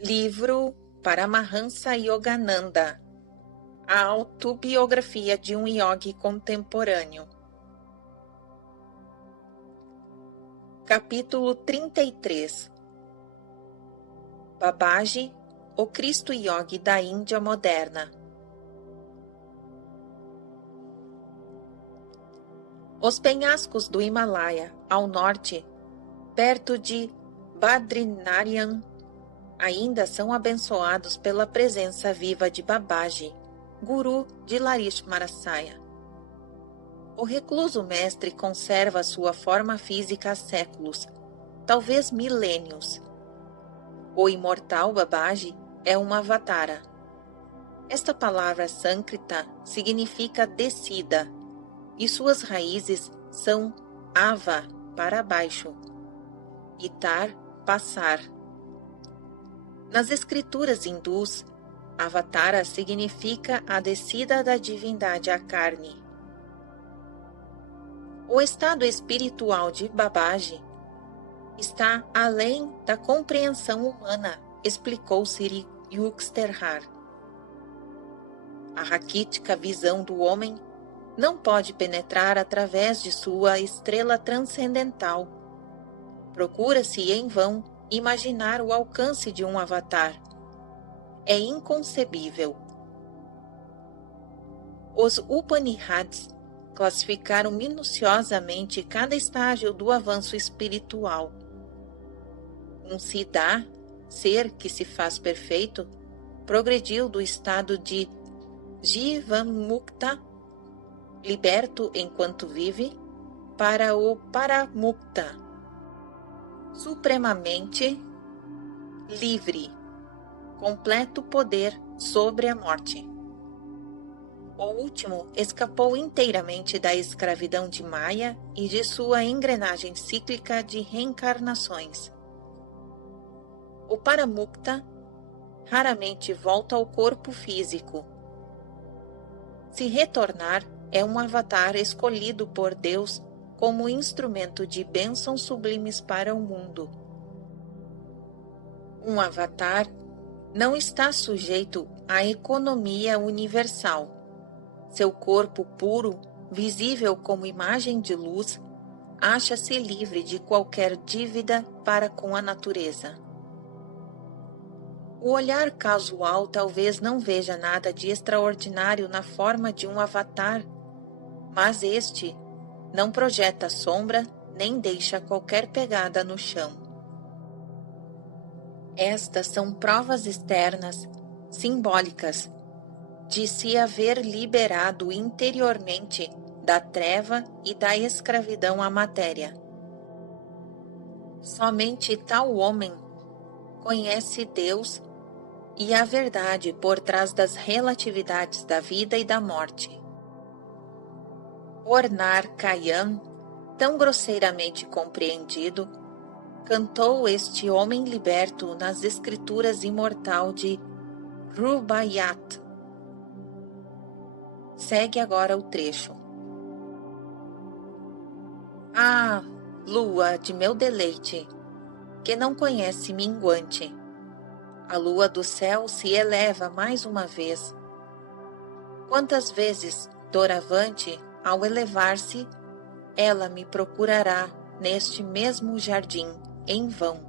Livro Paramahansa Yogananda, a autobiografia de um yogi contemporâneo. Capítulo 33. Babaji, o Cristo Yogi da Índia moderna. Os penhascos do Himalaia, ao norte, perto de Badrinarayan, ainda são abençoados pela presença viva de Babaji, guru de Larishmarasaya. O recluso mestre conserva sua forma física há séculos, talvez milênios. O imortal Babaji é um avatara. Esta palavra sânscrita significa descida, e suas raízes são ava, para baixo, e tar, passar. Nas escrituras hindus, avatara significa a descida da divindade à carne. O estado espiritual de Babaji está além da compreensão humana, explicou Sri Yukteswar. A raquítica visão do homem não pode penetrar através de sua estrela transcendental. Procura-se em vão imaginar o alcance de um avatar. É inconcebível. Os Upanishads classificaram minuciosamente cada estágio do avanço espiritual. Um Siddha, ser que se faz perfeito, progrediu do estado de Jivamukta, liberto enquanto vive, para o Paramukta, supremamente livre, completo poder sobre a morte. O último escapou inteiramente da escravidão de Maya e de sua engrenagem cíclica de reencarnações. O Paramukta raramente volta ao corpo físico. Se retornar, é um avatar escolhido por Deus como instrumento de bênçãos sublimes para o mundo. Um avatar não está sujeito à economia universal. Seu corpo puro, visível como imagem de luz, acha-se livre de qualquer dívida para com a natureza. O olhar casual talvez não veja nada de extraordinário na forma de um avatar, mas este não projeta sombra nem deixa qualquer pegada no chão. Estas são provas externas, simbólicas, de se haver liberado interiormente da treva e da escravidão à matéria. Somente tal homem conhece Deus e a verdade por trás das relatividades da vida e da morte. Ornar Khayyam, tão grosseiramente compreendido, cantou este homem liberto nas escrituras imortal de Rubaiyat. Segue agora o trecho. Ah, lua de meu deleite, que não conhece minguante. A lua do céu se eleva mais uma vez. Quantas vezes, doravante, ao elevar-se, ela me procurará neste mesmo jardim, em vão.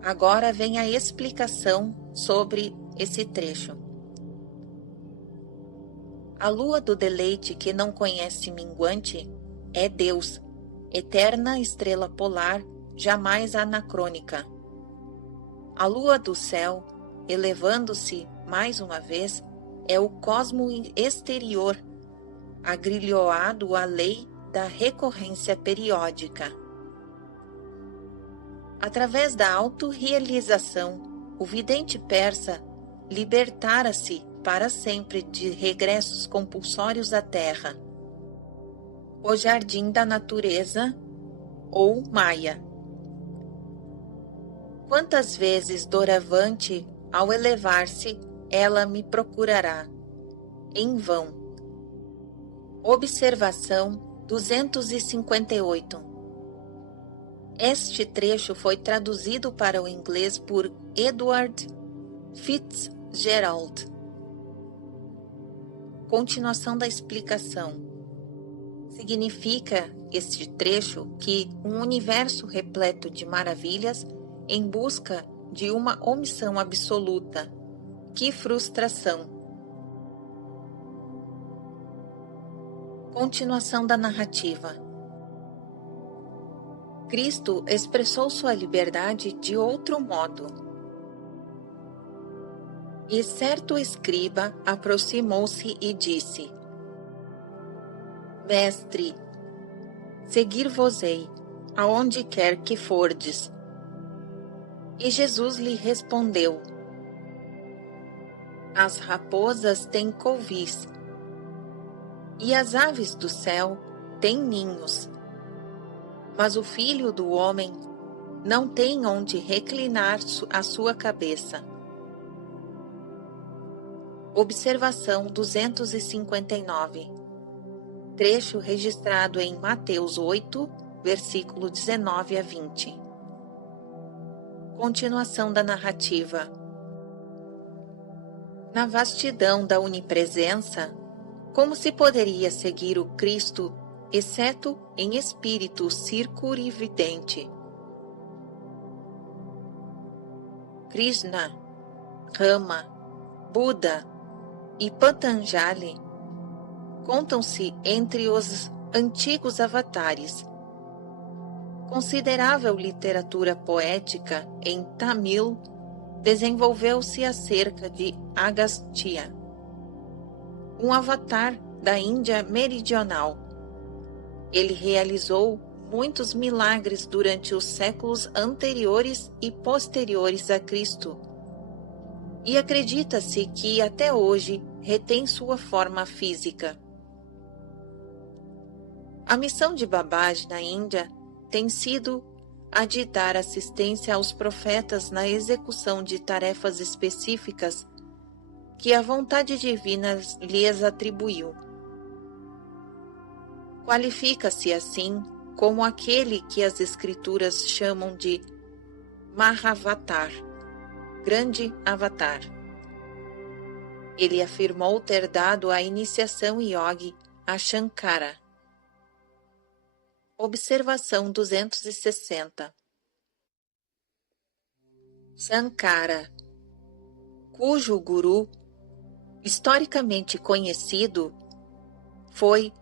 Agora vem a explicação sobre esse trecho. A lua do deleite que não conhece minguante é Deus, eterna estrela polar, jamais anacrônica. A lua do céu, elevando-se mais uma vez, é o cosmo exterior, agrilhoado à lei da recorrência periódica. Através da autorrealização, o vidente persa libertara-se para sempre de regressos compulsórios à terra. O jardim da natureza, ou Maya. Quantas vezes, doravante, ao elevar-se, ela me procurará? Em vão. Observação 258. Este trecho foi traduzido para o inglês por Edward Fitzgerald. Continuação da explicação. Significa este trecho que um universo repleto de maravilhas em busca de uma omissão absoluta. Que frustração! Continuação da narrativa. Cristo expressou sua liberdade de outro modo. E certo escriba aproximou-se e disse: Mestre, seguir-vos-ei, aonde quer que fordes. E Jesus lhe respondeu: As raposas têm couvis, e as aves do céu têm ninhos, mas o Filho do Homem não tem onde reclinar a sua cabeça. Observação 259. Trecho registrado em Mateus 8, versículo 19 a 20. Continuação da narrativa. Na vastidão da onipresença, como se poderia seguir o Cristo, exceto em espírito circunvidente? Krishna, Rama, Buda e Patanjali contam-se entre os antigos avatares. Considerável literatura poética em Tamil desenvolveu-se acerca de Agastya, um avatar da Índia meridional. Ele realizou muitos milagres durante os séculos anteriores e posteriores a Cristo, e acredita-se que até hoje retém sua forma física. A missão de Babaji na Índia tem sido a de dar assistência aos profetas na execução de tarefas específicas que a vontade divina lhes atribuiu. Qualifica-se assim como aquele que as escrituras chamam de Mahavatar, grande avatar. Ele afirmou ter dado a iniciação yogi a Shankara. Observação 260. Shankara, cujo guru, historicamente conhecido, foi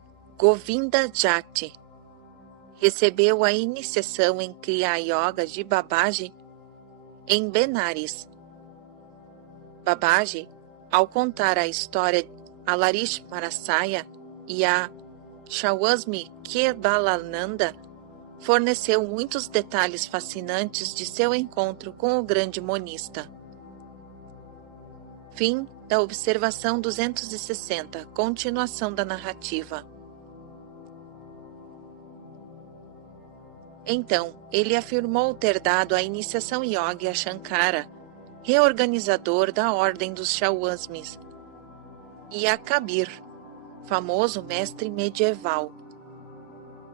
Govinda Jati, recebeu a iniciação em Kriya Yoga de Babaji em Benares. Babaji, ao contar a história a Larish Marasaya e a Shawasmi Kirbalananda, forneceu muitos detalhes fascinantes de seu encontro com o grande monista. Fim da observação 260. Continuação da narrativa. Então, ele afirmou ter dado a iniciação yogi a Shankara, reorganizador da ordem dos Shawasmis, e a Kabir, famoso mestre medieval,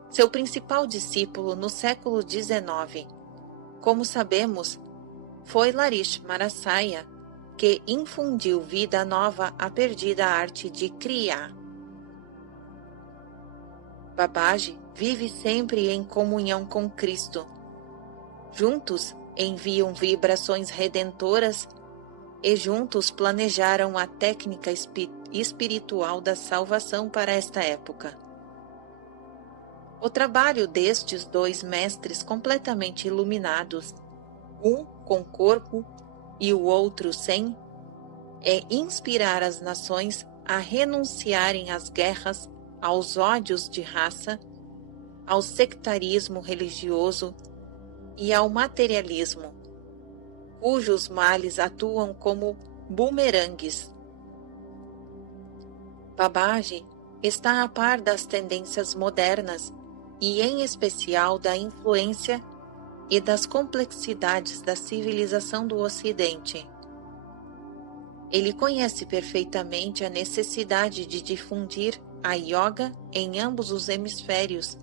seu principal discípulo no século XIX. Como sabemos, foi Larish Marasaya que infundiu vida nova à perdida arte de Kriya. Babaji vive sempre em comunhão com Cristo. Juntos enviam vibrações redentoras e juntos planejaram a técnica espiritual da salvação para esta época. O trabalho destes dois mestres completamente iluminados, um com corpo e o outro sem, é inspirar as nações a renunciarem às guerras, aos ódios de raça, ao sectarismo religioso e ao materialismo, cujos males atuam como bumerangues. Babaji está a par das tendências modernas e, em especial, da influência e das complexidades da civilização do Ocidente. Ele conhece perfeitamente a necessidade de difundir a yoga em ambos os hemisférios,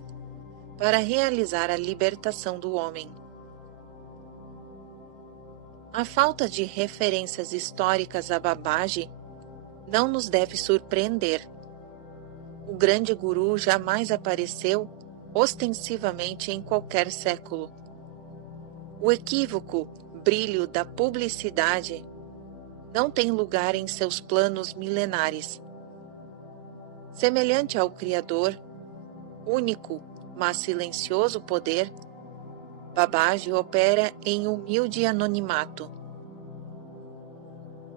para realizar a libertação do homem. A falta de referências históricas a Babaji não nos deve surpreender. O grande guru jamais apareceu ostensivamente em qualquer século. O equívoco brilho da publicidade não tem lugar em seus planos milenares. Semelhante ao Criador, único, mas silencioso poder, Babaji opera em humilde anonimato.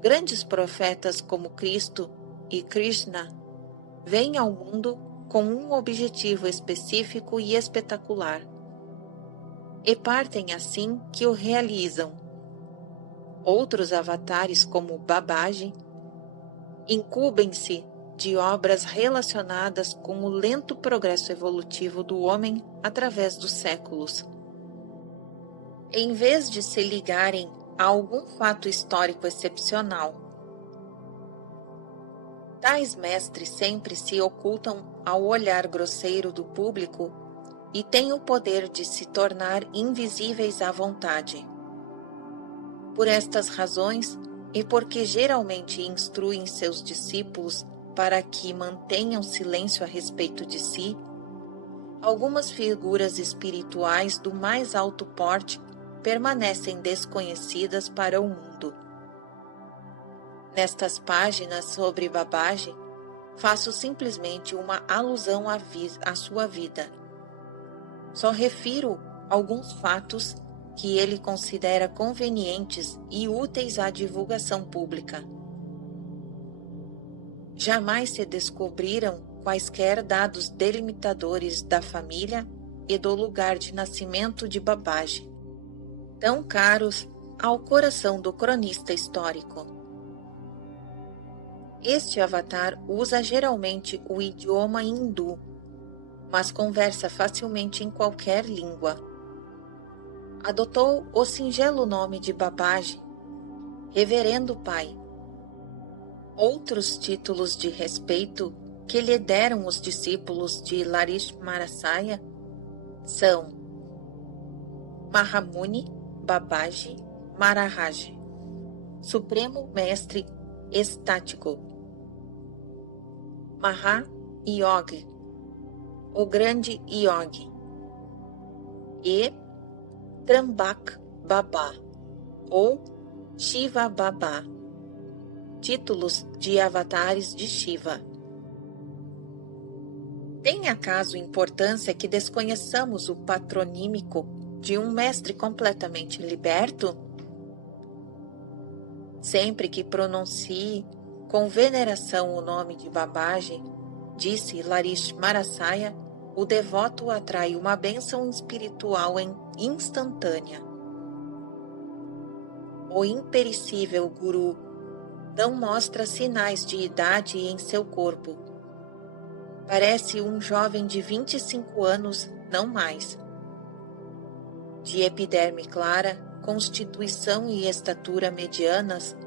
Grandes profetas como Cristo e Krishna vêm ao mundo com um objetivo específico e espetacular, e partem assim que o realizam. Outros avatares como Babaji incumbem-se de obras relacionadas com o lento progresso evolutivo do homem através dos séculos. Em vez de se ligarem a algum fato histórico excepcional, tais mestres sempre se ocultam ao olhar grosseiro do público e têm o poder de se tornar invisíveis à vontade. Por estas razões, e porque geralmente instruem seus discípulos para que mantenham silêncio a respeito de si, algumas figuras espirituais do mais alto porte permanecem desconhecidas para o mundo. Nestas páginas sobre Babaji, faço simplesmente uma alusão à sua vida. Só refiro alguns fatos que ele considera convenientes e úteis à divulgação pública. Jamais se descobriram quaisquer dados delimitadores da família e do lugar de nascimento de Babaji, tão caros ao coração do cronista histórico. Este avatar usa geralmente o idioma hindu, mas conversa facilmente em qualquer língua. Adotou o singelo nome de Babaji, Reverendo Pai. Outros títulos de respeito que lhe deram os discípulos de Larismarasaya são Mahamuni Babaji Maharaj, Supremo Mestre Estático, Maha Yogi, o Grande Yogi, e Trambak Baba, ou Shiva Baba, títulos de avatares de Shiva. Tem acaso importância que desconheçamos o patronímico de um mestre completamente liberto? Sempre que pronuncie com veneração o nome de Babaji, disse Larismarasaya, o devoto atrai uma bênção espiritual instantânea. O imperecível Guru não mostra sinais de idade em seu corpo. Parece um jovem de 25 anos, não mais. De epiderme clara, constituição e estatura medianas,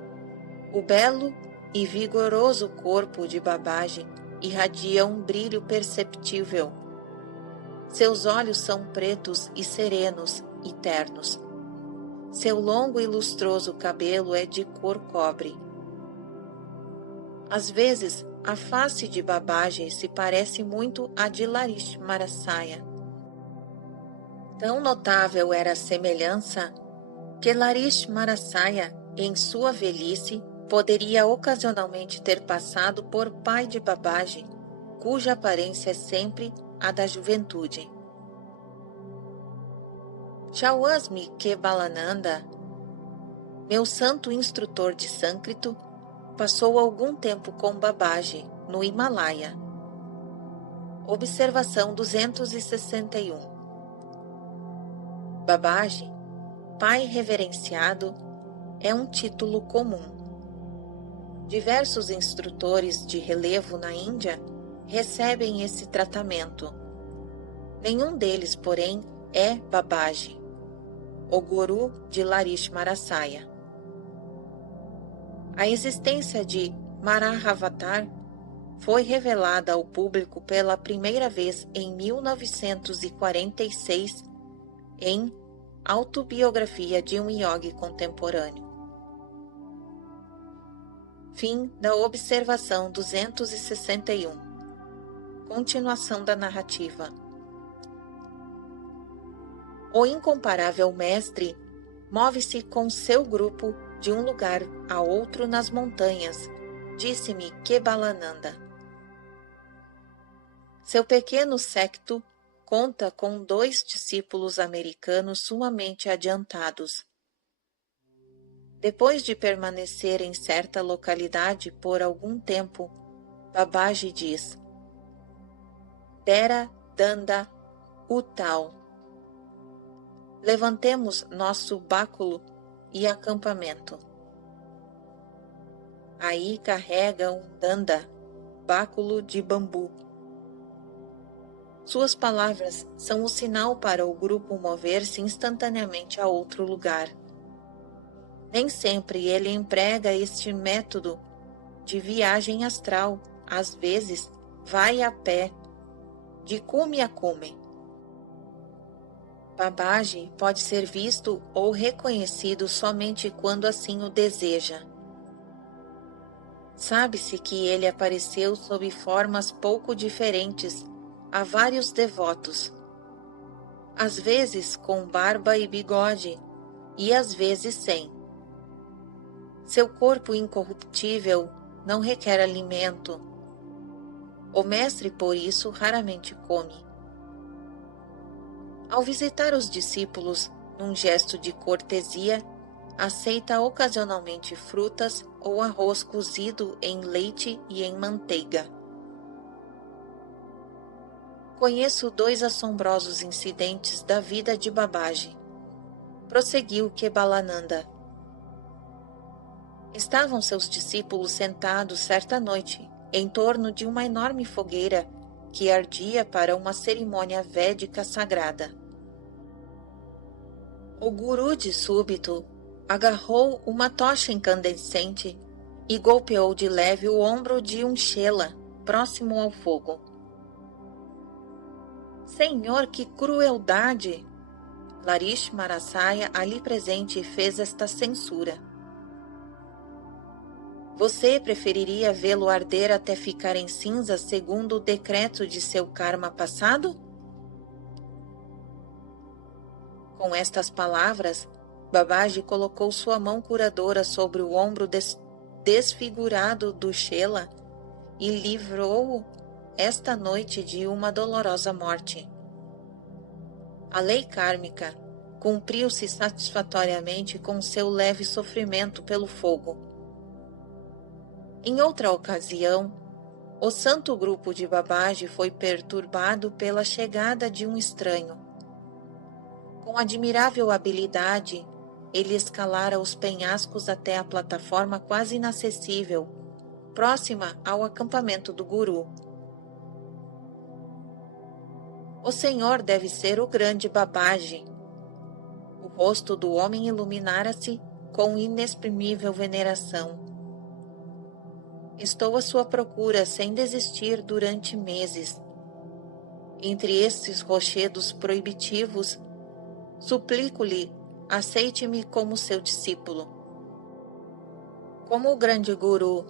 o belo e vigoroso corpo de Babaji irradia um brilho perceptível. Seus olhos são pretos e serenos e ternos. Seu longo e lustroso cabelo é de cor cobre. Às vezes, a face de Babaji se parece muito à de Larismarasaya. Tão notável era a semelhança que Larismarasaya, em sua velhice, poderia ocasionalmente ter passado por pai de Babaji, cuja aparência é sempre a da juventude. Chauasmi Kebalananda, meu santo instrutor de sânscrito, passou algum tempo com Babaji, no Himalaia. Observação 261. Babaji, pai reverenciado, é um título comum. Diversos instrutores de relevo na Índia recebem esse tratamento. Nenhum deles, porém, é Babaji, o guru de Larismarasaya. A existência de Maharavatar foi revelada ao público pela primeira vez em 1946 em Autobiografia de um Yogi Contemporâneo. Fim da observação 261. Continuação da narrativa. O incomparável mestre move-se com seu grupo de um lugar a outro nas montanhas, disse-me Kebalananda. Seu pequeno séquito conta com 2 discípulos americanos sumamente adiantados. Depois de permanecer em certa localidade por algum tempo, Babaji diz: Dera Danda Utal. Levantemos nosso báculo e acampamento. Aí carrega um danda, báculo de bambu. Suas palavras são o sinal para o grupo mover-se instantaneamente a outro lugar. Nem sempre ele emprega este método de viagem astral, às vezes vai a pé, de cume a cume. Babaji pode ser visto ou reconhecido somente quando assim o deseja. Sabe-se que ele apareceu sob formas pouco diferentes a vários devotos, às vezes com barba e bigode, e às vezes sem. Seu corpo incorruptível não requer alimento. O mestre, por isso, raramente come. Ao visitar os discípulos, num gesto de cortesia, aceita ocasionalmente frutas ou arroz cozido em leite e em manteiga. Conheço 2 assombrosos incidentes da vida de Babaji. Prosseguiu Kebalananda. Estavam seus discípulos sentados certa noite, em torno de uma enorme fogueira que ardia para uma cerimônia védica sagrada. O guru, de súbito, agarrou uma tocha incandescente e golpeou de leve o ombro de um chela próximo ao fogo. Senhor, que crueldade! Larish Marasaya, ali presente, fez esta censura. Você preferiria vê-lo arder até ficar em cinzas segundo o decreto de seu karma passado? Com estas palavras, Babaji colocou sua mão curadora sobre o ombro desfigurado do chela e livrou-o esta noite de uma dolorosa morte. A lei kármica cumpriu-se satisfatoriamente com seu leve sofrimento pelo fogo. Em outra ocasião, o santo grupo de Babaji foi perturbado pela chegada de um estranho. Com admirável habilidade, ele escalara os penhascos até a plataforma quase inacessível, próxima ao acampamento do guru. O senhor deve ser o grande Babaji. O rosto do homem iluminara-se com inexprimível veneração. Estou à sua procura sem desistir durante meses. Entre estes rochedos proibitivos, suplico-lhe, aceite-me como seu discípulo. Como o grande guru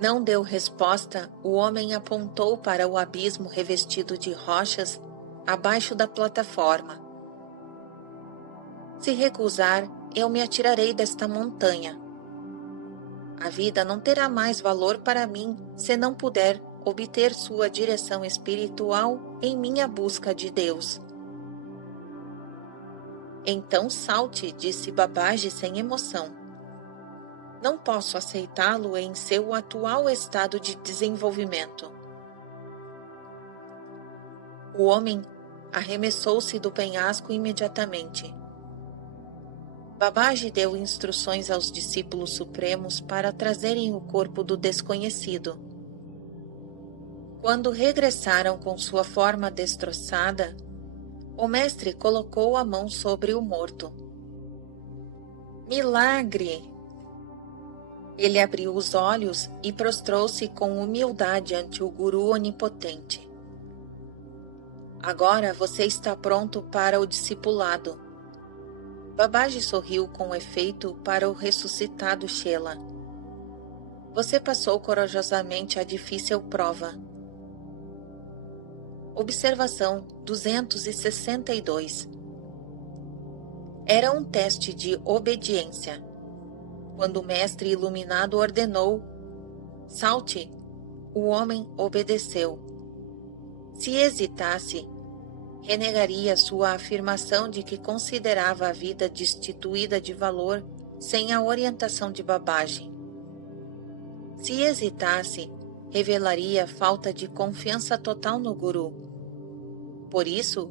não deu resposta, o homem apontou para o abismo revestido de rochas abaixo da plataforma. Se recusar, eu me atirarei desta montanha. A vida não terá mais valor para mim se não puder obter sua direção espiritual em minha busca de Deus. Então salte, disse Babaji sem emoção. Não posso aceitá-lo em seu atual estado de desenvolvimento. O homem arremessou-se do penhasco imediatamente. Babaji deu instruções aos discípulos supremos para trazerem o corpo do desconhecido. Quando regressaram com sua forma destroçada, o mestre colocou a mão sobre o morto. Milagre! Ele abriu os olhos e prostrou-se com humildade ante o Guru onipotente. Agora você está pronto para o discipulado. Babaji sorriu com efeito para o ressuscitado Chela. Você passou corajosamente a difícil prova. Observação 262. Era um teste de obediência. Quando o mestre iluminado ordenou, salte, o homem obedeceu. Se hesitasse, renegaria sua afirmação de que considerava a vida destituída de valor sem a orientação de Babaji. Se hesitasse, revelaria falta de confiança total no Guru. Por isso,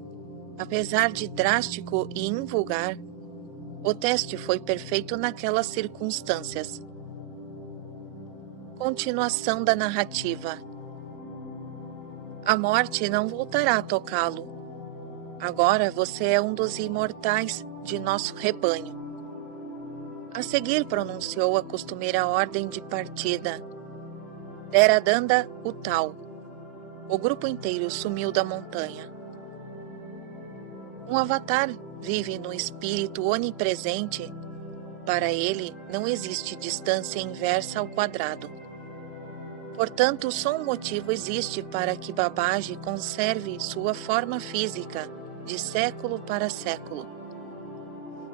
apesar de drástico e invulgar, o teste foi perfeito naquelas circunstâncias. Continuação da narrativa. A morte não voltará a tocá-lo. Agora você é um dos imortais de nosso rebanho. A seguir pronunciou a costumeira ordem de partida. Deradanda Utal. O grupo inteiro sumiu da montanha. Um avatar vive no espírito onipresente. Para ele, não existe distância inversa ao quadrado. Portanto, só um motivo existe para que Babaji conserve sua forma física de século para século.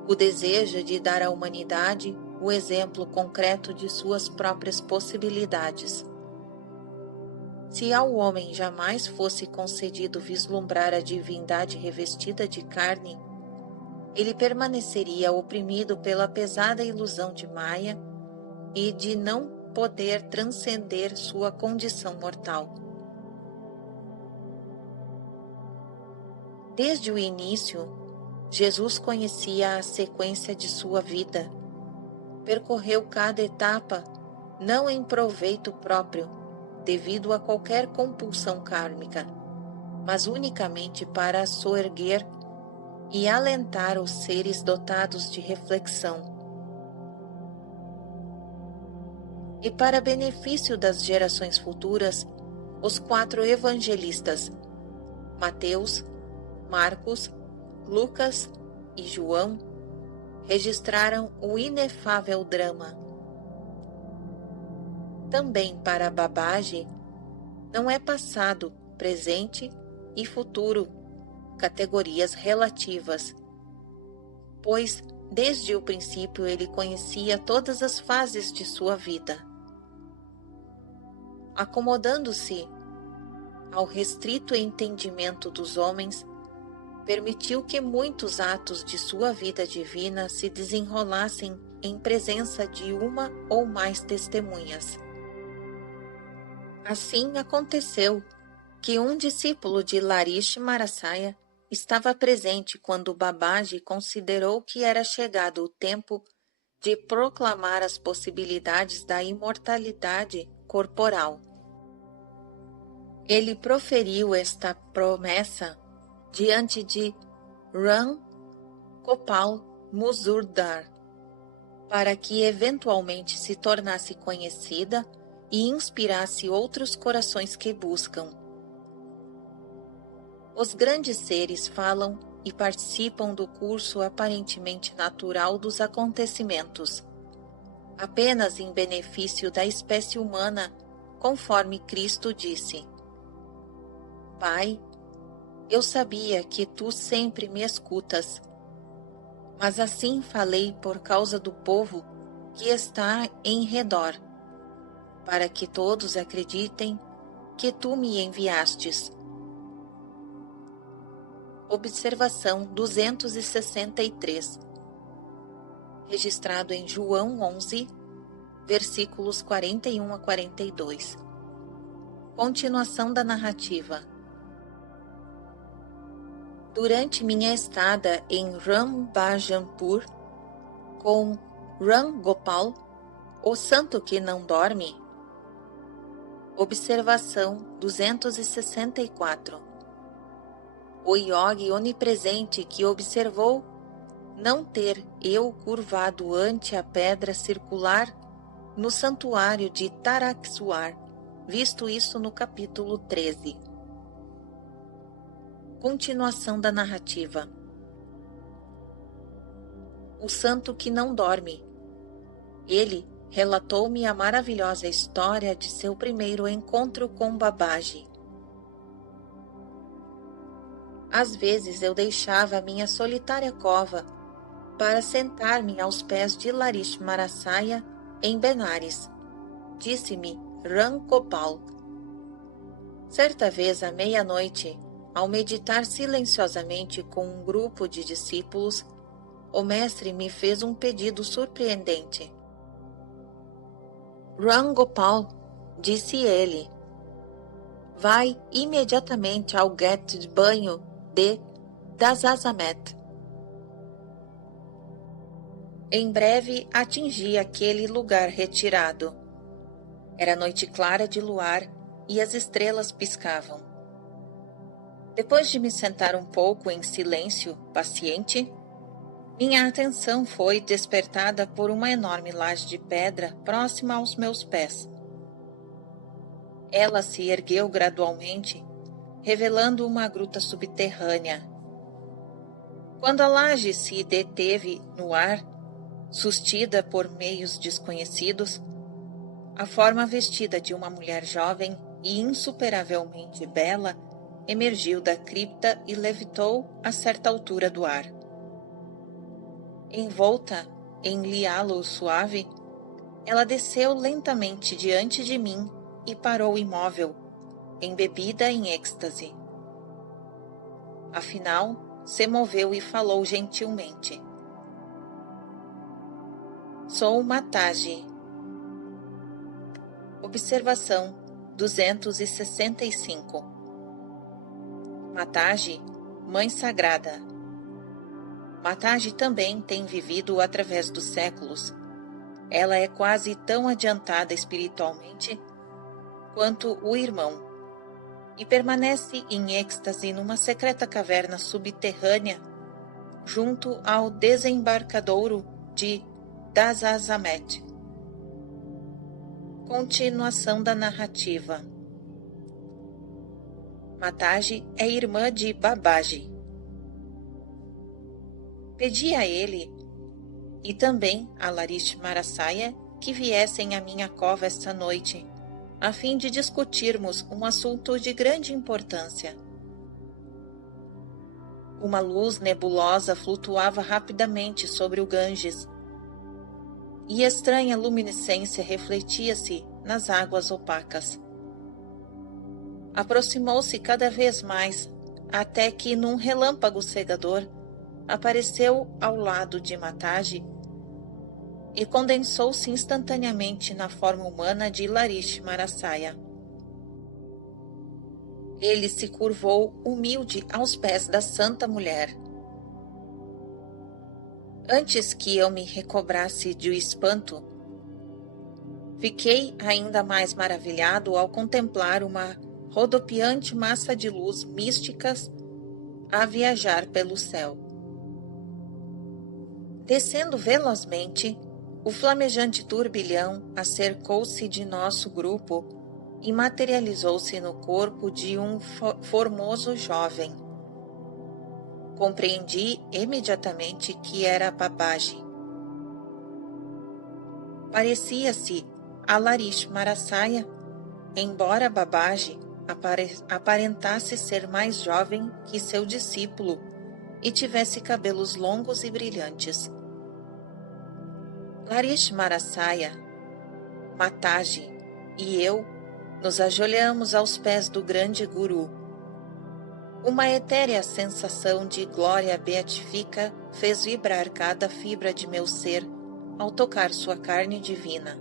O desejo de dar à humanidade o exemplo concreto de suas próprias possibilidades. Se ao homem jamais fosse concedido vislumbrar a divindade revestida de carne, ele permaneceria oprimido pela pesada ilusão de Maya e de não poder transcender sua condição mortal. Desde o início, Jesus conhecia a sequência de sua vida. Percorreu cada etapa, não em proveito próprio, devido a qualquer compulsão kármica, mas unicamente para soerguer e alentar os seres dotados de reflexão. E para benefício das gerações futuras, os 4 evangelistas, Mateus, Marcos, Lucas e João, registraram o inefável drama. Também para Babaji, não é passado, presente e futuro, categorias relativas, pois desde o princípio ele conhecia todas as fases de sua vida. Acomodando-se ao restrito entendimento dos homens, permitiu que muitos atos de sua vida divina se desenrolassem em presença de uma ou mais testemunhas. Assim aconteceu que um discípulo de Larish Marasaya estava presente quando Babaji considerou que era chegado o tempo de proclamar as possibilidades da imortalidade corporal. Ele proferiu esta promessa diante de Ram Gopal Muzumdar, para que eventualmente se tornasse conhecida e inspirasse outros corações que buscam. Os grandes seres falam e participam do curso aparentemente natural dos acontecimentos, apenas em benefício da espécie humana, conforme Cristo disse: Pai, eu sabia que tu sempre me escutas, mas assim falei por causa do povo que está em redor, para que todos acreditem que tu me enviastes. Observação 263. Registrado em João 11, versículos 41 a 42. Continuação da narrativa. Durante minha estada em Rambajampur, com Ram Gopal, o santo que não dorme. Observação 264. O iogue onipresente que observou não ter eu curvado ante a pedra circular no santuário de Taraxuar, visto isso no capítulo 13. Continuação da narrativa. O santo que não dorme. Ele relatou-me a maravilhosa história de seu primeiro encontro com Babaji. Às vezes eu deixava minha solitária cova para sentar-me aos pés de Larishmarasaya em Benares, disse-me Ram Gopal. Certa vez à meia-noite, ao meditar silenciosamente com um grupo de discípulos, o mestre me fez um pedido surpreendente. Ram Gopal, disse ele, vai imediatamente ao ghat de banho de Dasazamet. Em breve atingi aquele lugar retirado. Era noite clara de luar e as estrelas piscavam. Depois de me sentar um pouco em silêncio, paciente, minha atenção foi despertada por uma enorme laje de pedra próxima aos meus pés. Ela se ergueu gradualmente, revelando uma gruta subterrânea. Quando a laje se deteve no ar, sustida por meios desconhecidos, a forma vestida de uma mulher jovem e insuperavelmente bela emergiu da cripta e levitou a certa altura do ar. Envolta em lialo suave, ela desceu lentamente diante de mim e parou imóvel, embebida em êxtase. Afinal, se moveu e falou gentilmente. Sou Mataji. Observação 265. Mataji, Mãe Sagrada. Mataji também tem vivido através dos séculos. Ela é quase tão adiantada espiritualmente quanto o irmão, e permanece em êxtase numa secreta caverna subterrânea junto ao desembarcadouro de Dasazamet. Continuação da narrativa. Mataji é irmã de Babaji. Pedi a ele e também a Larishmarasaya que viessem à minha cova esta noite, a fim de discutirmos um assunto de grande importância. Uma luz nebulosa flutuava rapidamente sobre o Ganges, e estranha luminescência refletia-se nas águas opacas. Aproximou-se cada vez mais, até que, num relâmpago cegador, apareceu ao lado de Mataji e condensou-se instantaneamente na forma humana de Larishmarasaya. Ele se curvou humilde aos pés da santa mulher. Antes que eu me recobrasse de espanto, fiquei ainda mais maravilhado ao contemplar uma rodopiante massa de luz místicas a viajar pelo céu. Descendo velozmente, o flamejante turbilhão acercou-se de nosso grupo e materializou-se no corpo de um formoso jovem. Compreendi imediatamente que era Babaji. Parecia-se a Larishmarasaya, embora Babaji aparentasse ser mais jovem que seu discípulo e tivesse cabelos longos e brilhantes. Larishmarasaya, Mataji e eu nos ajoelhamos aos pés do grande Guru. Uma etérea sensação de glória beatifica fez vibrar cada fibra de meu ser ao tocar sua carne divina.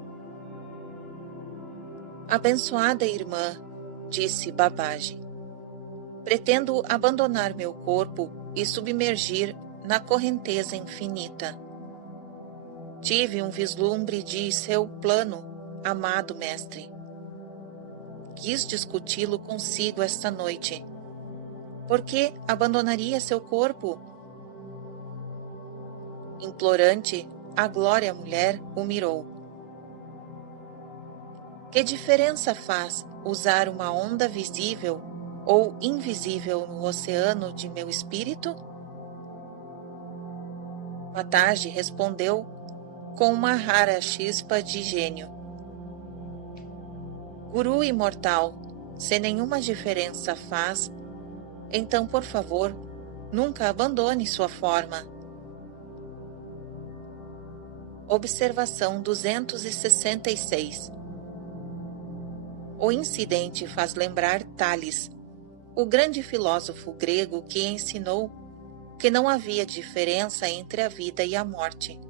Abençoada irmã, disse Babaji, pretendo abandonar meu corpo e submergir na correnteza infinita. Tive um vislumbre de seu plano, amado mestre. Quis discuti-lo consigo esta noite. Por que abandonaria seu corpo? Implorante, a glória mulher o mirou. Que diferença faz usar uma onda visível ou invisível no oceano de meu espírito? Mataji respondeu com uma rara chispa de gênio. Guru imortal, se nenhuma diferença faz, então, por favor, nunca abandone sua forma. Observação 266. O incidente faz lembrar Tales, o grande filósofo grego que ensinou que não havia diferença entre a vida e a morte.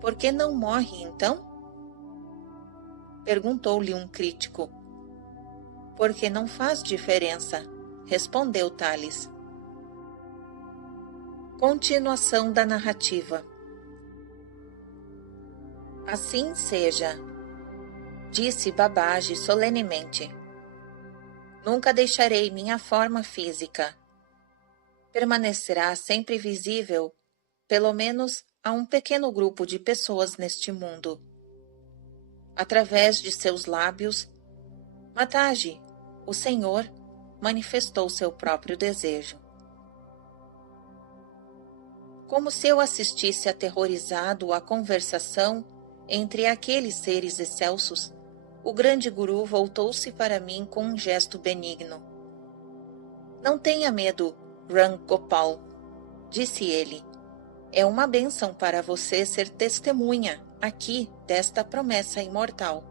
Por que não morre, então? Perguntou-lhe um crítico. Porque não faz diferença, respondeu Tales. Continuação da narrativa. Assim seja, disse Babaji solenemente. Nunca deixarei minha forma física. Permanecerá sempre visível, pelo menos a um pequeno grupo de pessoas neste mundo. Através de seus lábios, Mataji, o Senhor, manifestou seu próprio desejo. Como se eu assistisse aterrorizado à conversação entre aqueles seres excelsos, o grande guru voltou-se para mim com um gesto benigno. Não tenha medo, Rangopal, disse ele. É uma bênção para você ser testemunha aqui desta promessa imortal.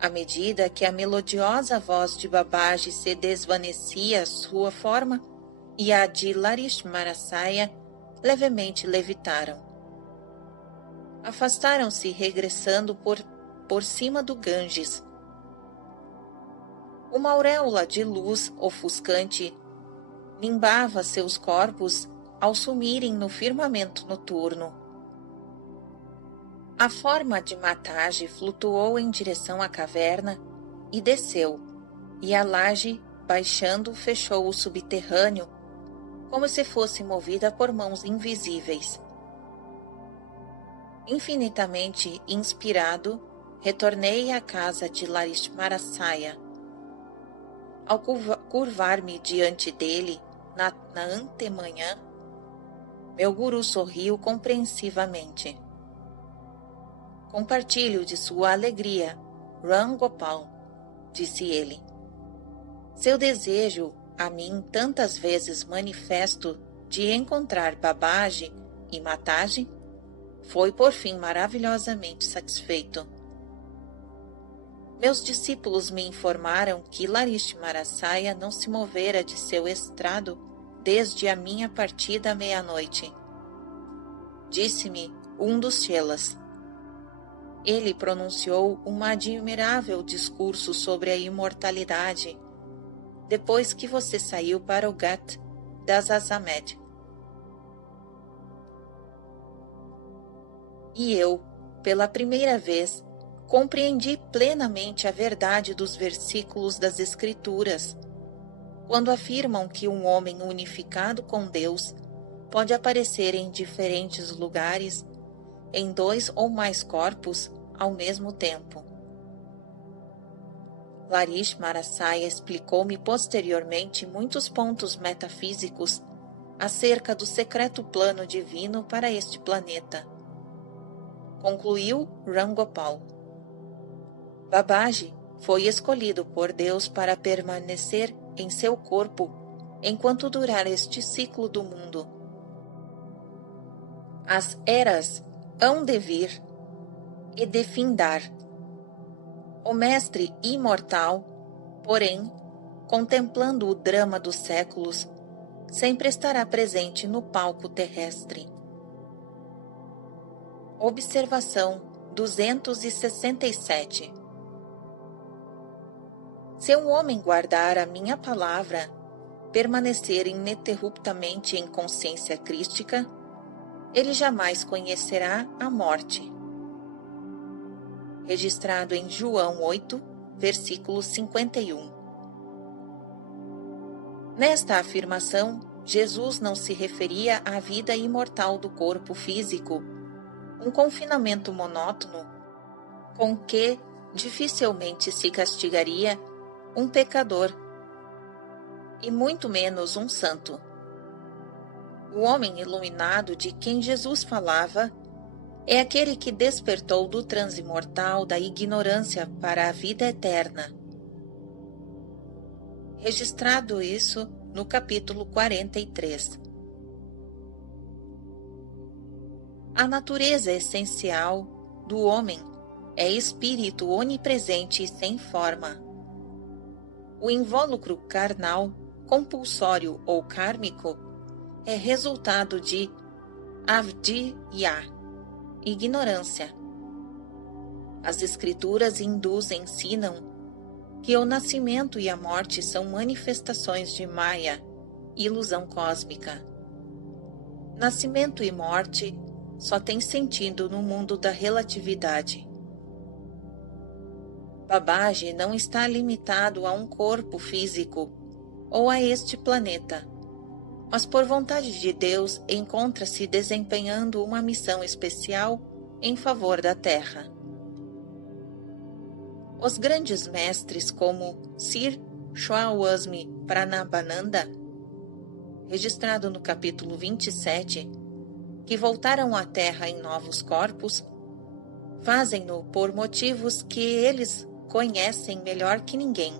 À medida que a melodiosa voz de Babaji se desvanecia, sua forma e a de Larishmarasaya levemente levitaram. Afastaram-se regressando por cima do Ganges. Uma auréola de luz ofuscante nimbava seus corpos ao sumirem no firmamento noturno. A forma de Mataji flutuou em direção à caverna e desceu, e a laje, baixando, fechou o subterrâneo, como se fosse movida por mãos invisíveis. Infinitamente inspirado, retornei à casa de Larishmarasaya. Ao curvar-me diante dele, na antemanhã, meu guru sorriu compreensivamente. Compartilho de sua alegria, Rangopal, disse ele. Seu desejo, a mim tantas vezes manifesto, de encontrar Babaji e Mataji, foi por fim maravilhosamente satisfeito. Meus discípulos me informaram que Larishmarasaya não se movera de seu estrado desde a minha partida à meia-noite. Disse-me um dos chelas. Ele pronunciou um admirável discurso sobre a imortalidade depois que você saiu para o Ghat das Azamed. E eu, pela primeira vez, compreendi plenamente a verdade dos versículos das Escrituras, quando afirmam que um homem unificado com Deus pode aparecer em diferentes lugares, em 2 ou mais corpos, ao mesmo tempo. Larishmarasaya explicou-me posteriormente muitos pontos metafísicos acerca do secreto plano divino para este planeta. Concluiu Rangopal. Babaji foi escolhido por Deus para permanecer em seu corpo enquanto durar este ciclo do mundo. As eras hão de vir e de findar. O mestre imortal, porém, contemplando o drama dos séculos, sempre estará presente no palco terrestre. Observação 267. Se um homem guardar a minha palavra, permanecer ininterruptamente em consciência crística, ele jamais conhecerá a morte. Registrado em João 8, versículo 51. Nesta afirmação, Jesus não se referia à vida imortal do corpo físico, um confinamento monótono, com que dificilmente se castigaria um pecador, e muito menos um santo. O homem iluminado de quem Jesus falava é aquele que despertou do transe mortal da ignorância para a vida eterna. Registrado isso no capítulo 43. A natureza essencial do homem é espírito onipresente e sem forma. O invólucro carnal, compulsório ou kármico é resultado de avidya, ignorância. As escrituras hindus ensinam que o nascimento e a morte são manifestações de Maya, ilusão cósmica. Nascimento e morte só têm sentido no mundo da relatividade. Babaji não está limitado a um corpo físico ou a este planeta, mas por vontade de Deus encontra-se desempenhando uma missão especial em favor da Terra. Os grandes mestres como Sir Swami Pranabananda, registrado no capítulo 27, que voltaram à Terra em novos corpos, fazem-no por motivos que eles conhecem melhor que ninguém.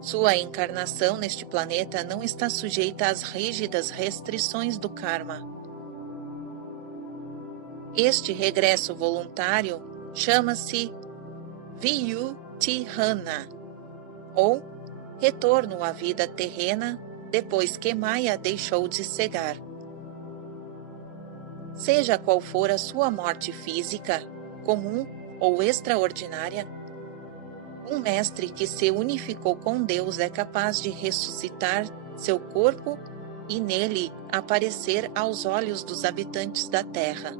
Sua encarnação neste planeta não está sujeita às rígidas restrições do karma. Este regresso voluntário chama-se Vyuthihana, ou retorno à vida terrena depois que Maya deixou de cegar. Seja qual for a sua morte física, comum ou extraordinária, um mestre que se unificou com Deus é capaz de ressuscitar seu corpo e nele aparecer aos olhos dos habitantes da Terra.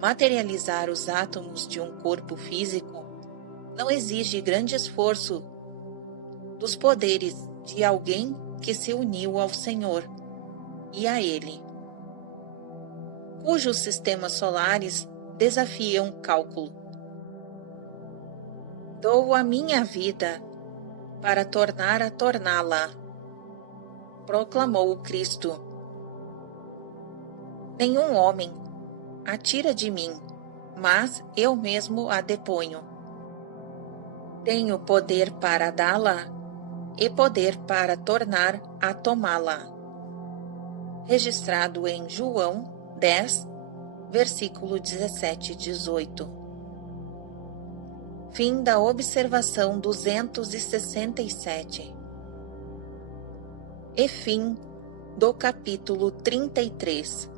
Materializar os átomos de um corpo físico não exige grande esforço dos poderes de alguém que se uniu ao Senhor e a Ele, cujos sistemas solares desafiam cálculo. Dou a minha vida para tornar a torná-la, proclamou o Cristo. Nenhum homem a tira de mim, mas eu mesmo a deponho. Tenho poder para dá-la e poder para tornar a tomá-la. Registrado em João 10, versículo 17 e 18. Fim da observação 267. E fim do capítulo 33.